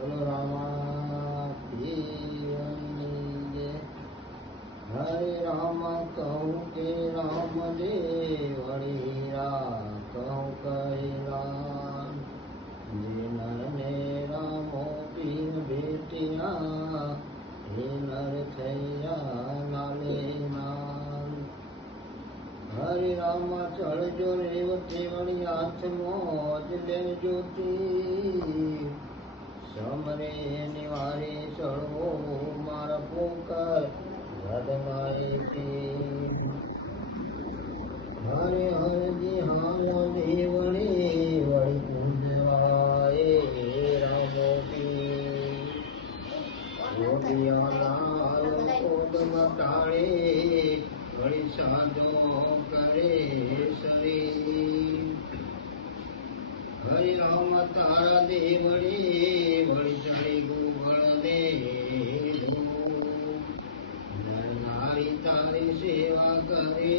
બોલો રામા પીરની જય। હરે રામ કહું કે રામ દે વળીરા કહું કહી રામ। જે નરને રામો પીર ભેટિયા હે નર થયા નાલે નામ। હરે રામ ચળજો રેવતી વળી હાથમાં જ લેજોતી। સમરે નિવારે સળવો મારા પોકર હૃદમાયથી। હરે હરજી હાલ દેવળી વળી પૂજવાય રામોપી। ગોપિયાના કોદ મટાળે વળી સાધો કરે શરીર। હરે રામ તારા દેવળી વળી ચડી ગોગળ ને નારી તારી સેવા કરે